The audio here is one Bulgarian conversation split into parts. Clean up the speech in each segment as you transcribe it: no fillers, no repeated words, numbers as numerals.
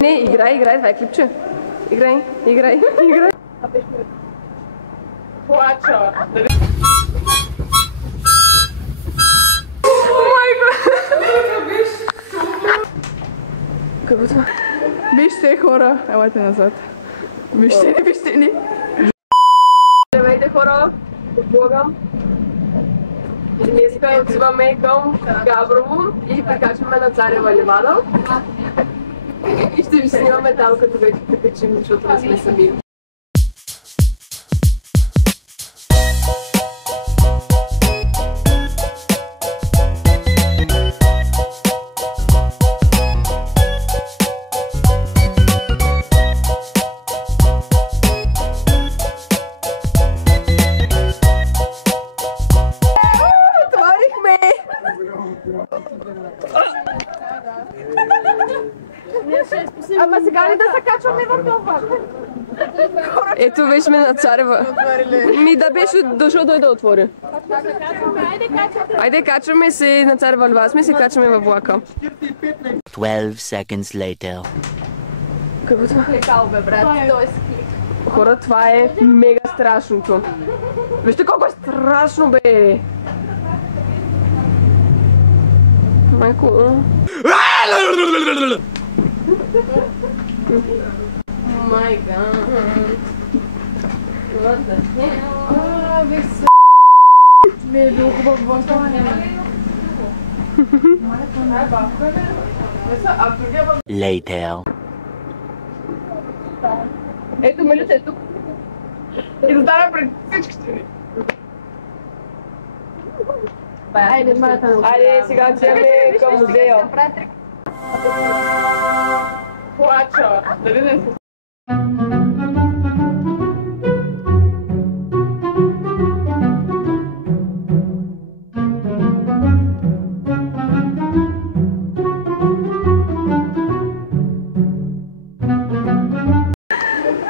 Не, играй, това е клипче. Играй. Плача. Какво това? Вижте, хора, елате назад. Вижте ни. Здравейте, хора, от Бога. Днеска отиваме към Габрово и прикачваме на Царева ливада. И ще ви снимаме там, като вече прикачим, защото не сме сами. Ама сега ли да се качваме в това? Ето вече сме на Царева. Да беше дошъл той да отвори. Айде качваме се на Царева ливада, сме се качваме във влака. 12 seconds later. Какво това? Лекал бе, брат. Хора, това е мега страшното. Вижте колко е страшно, бе! Майко... My God. What the hell? Ви е бил хубав вънстване. Later. Ето Мелюта е тук. И да дава пред всичките ни. Айде сега отиваме към музея. Плача. Дали не се...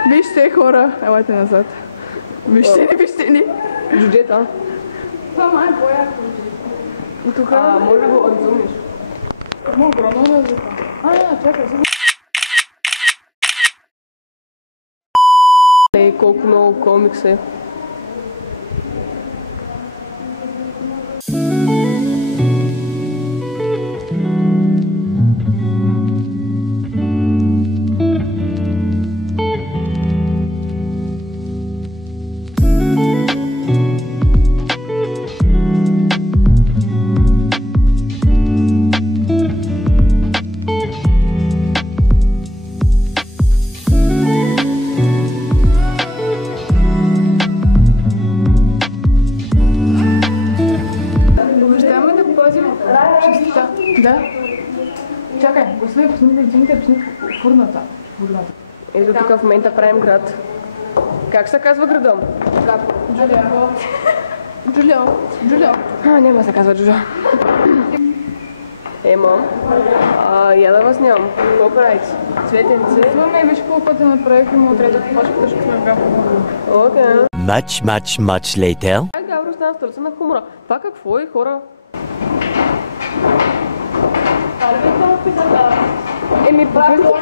Вижте, хора, елате назад. Вижте ни. Джуджета. Това е боя. Тук може да го отзумиш. Много огромно да звука. Чакай, Колко много комикс е. Да. Чакай, гласувай, пусни бензините, пусни фурната. Ето тук в момента правим град. Как се казва града? Джулио. Няма се казва Джулио. Ема, я да вас нямам. Какво правите? Цветенце? Гласуваме и виж колко пъти направихме от трета папашката, ще сме в Габрово. Much later. Габрово стана столица на хумора. Това какво е, хора? Еми, правилно.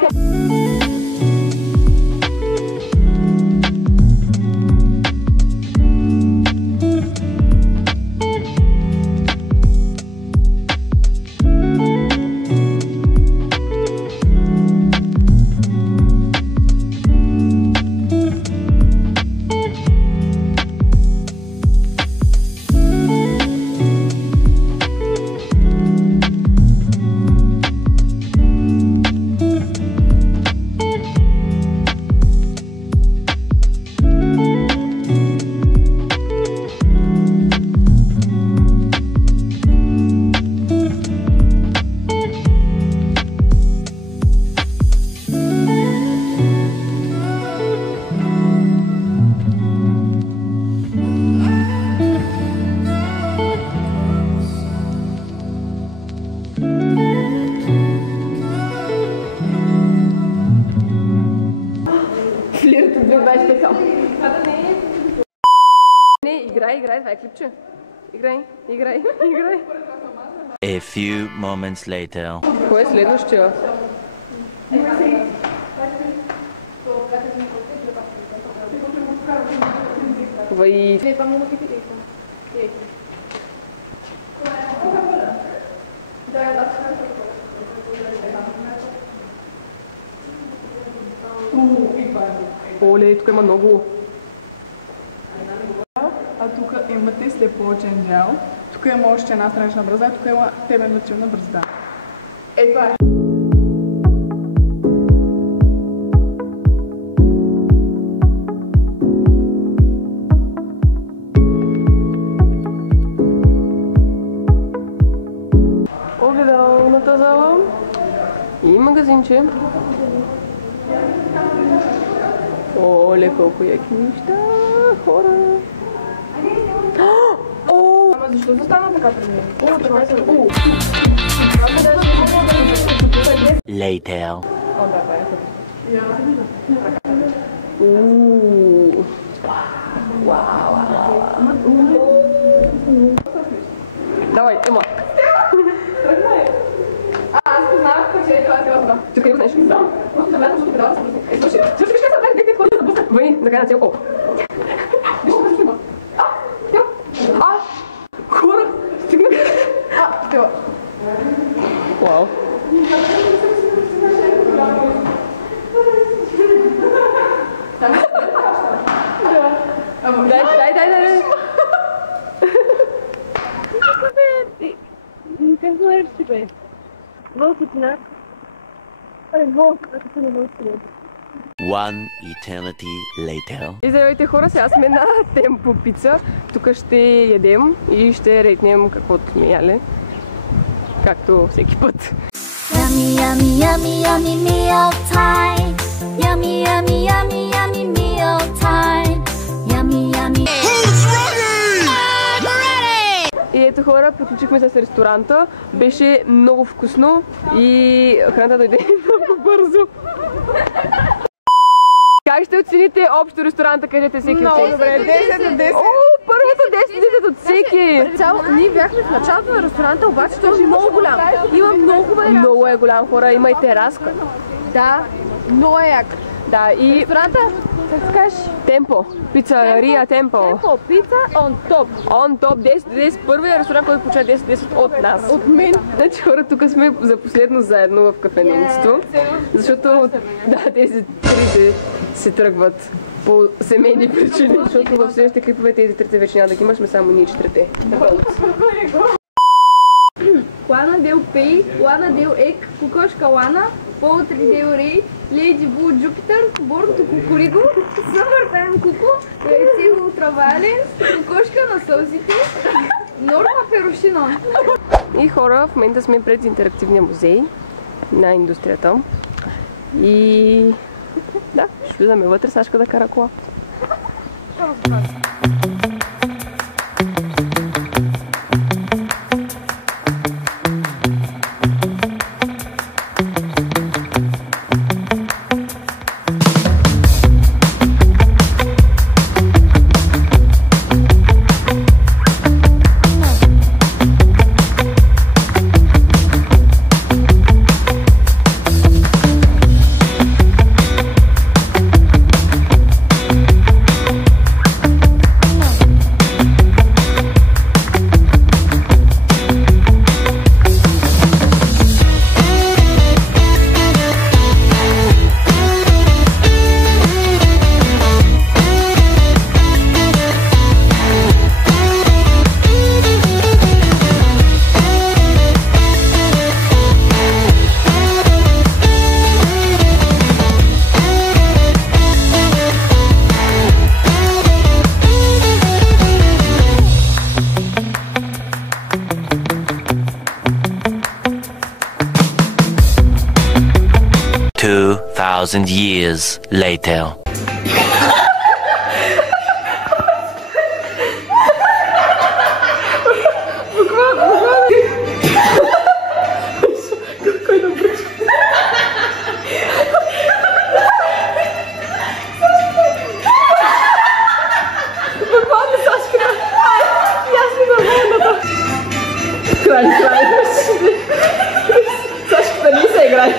Не, играй, това е клипче. Играй. A few moments later. Кой е следващия? Vai. Оле, тук има много. А тук имате слепоочен жел. Тук има още една странична бръзда, тук има температивна бръзда. Е, това е. Огледалната зала и магазинче. Оле, колко яки неща, хора! Ама защо застана така преди? О, това е също. Later. О, да, това е Давай, Ема! Аз познавах, че е това сериозно. Тук има нещо. Да. Слушай, Въй, накай на цел. О! Хора! Стигна! Тела. Вау! Дай! Как гледаш си, бе? Вълкотина. One eternity later. И здравейте хора, сега сме на Темпо Пица. Тук ще ядем и ще рейтнем каквото сме яли. Както всеки път. Yummy, yummy, yummy, yummy meal time. Yummy, yummy, yummy, yummy meal time. Yummy, yummy. Who's ready? I'm ready! И ето хора, приключихме с ресторанта. Беше много вкусно и храната дойде много бързо. Как ще оцените общо ресторанта? Кажете всеки от всеки. Много добре, 10 от 10. О, първото 10 от всеки. Цяло, ние бяхме в началото на ресторанта, обаче той е много голям. Има много варианти. Много е голям, хора, има и тераска. Да, много е як. Да, и Ресторанта, как кажеш? Темпо. Пицария Темпо. Темпо, пица, on top. On top 10. Първият ресторант, който получава 10 от нас. От мен. Значи хора, тук сме за последно заедно в кафененцето. Защото тези трите се тръгват по семейни причини. Защото в следващите клипове тези трите вече няма да ги имаш, сме само ние четирите. Лана Дел Пей, Лана Дел Ек, Кокошка Лана, Пол 3 Дел Рей, Леди Бул Джупитър, Борто Кукуриго, Съмъртайм Куко, Яйце Ултравален, Кокошка на сълзите, Норма Перушино. И хора, в момента сме пред интерактивния музей на индустрията. И да, ще влизаме вътре, Сашка да кара кола. Thousand years later. Сашка, не се играй.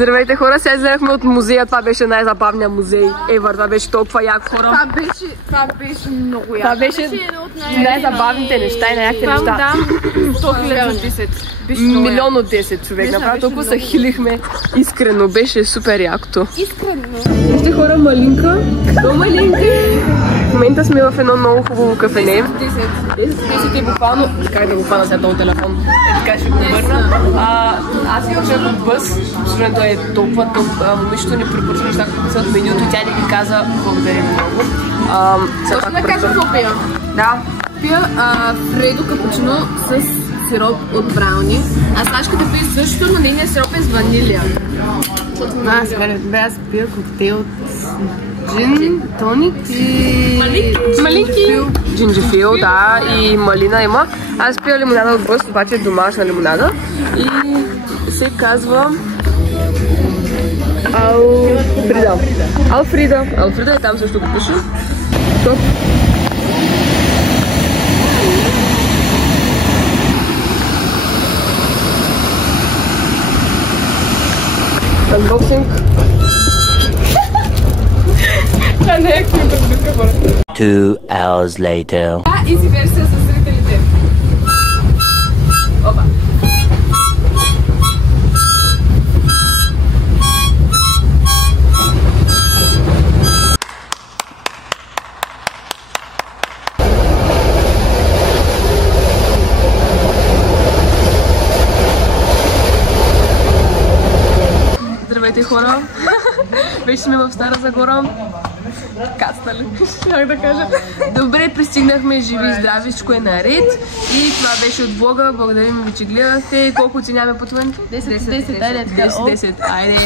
Здравейте хора, сега излезахме от музея, това беше най-забавният музей ever, това беше толкова як хора. Това беше много яко. Това беше най-забавните неща и най-яките неща. Там 100 000 от 10. Милион от 10 човек, направо толкова се хилихме искрено, беше супер якото. Искрено. Вижте хора, малинка, до малинки. В момента сме в едно много хубаво кафене. 10 е буквално, как да го хвана сега този телефон, така ще го върна. Аз имам човек от бъс, защото е толкова топ, момичето ни препоръча неща, които са от менюто, тя ни ги каза благодаря много. Точно да кажа какво пия. Да. Пия Фредо капучино с сироп от брауни, а Сашката пие също, но нейният сироп е с ванилия. Аз пия коктейл от джин, тоник и... Малинки! Джинджифил, да, и малина има. Аз пия лимонада от бъс, обаче домашна лимонада. И се казва... Алфрида. Алфрида е там също го пише. Топ. Unboxing. 2 hours later. Изи версия с зрителите. Опа. Здравейте хора! Вече сме в Стара Загора. Кацнали, как да кажа. Добре, пристигнахме живи и здрави, всичко е наред. И това беше от влога. Благодарим ви, че гледахте. Колко оценяваме пътуването? 10, айде.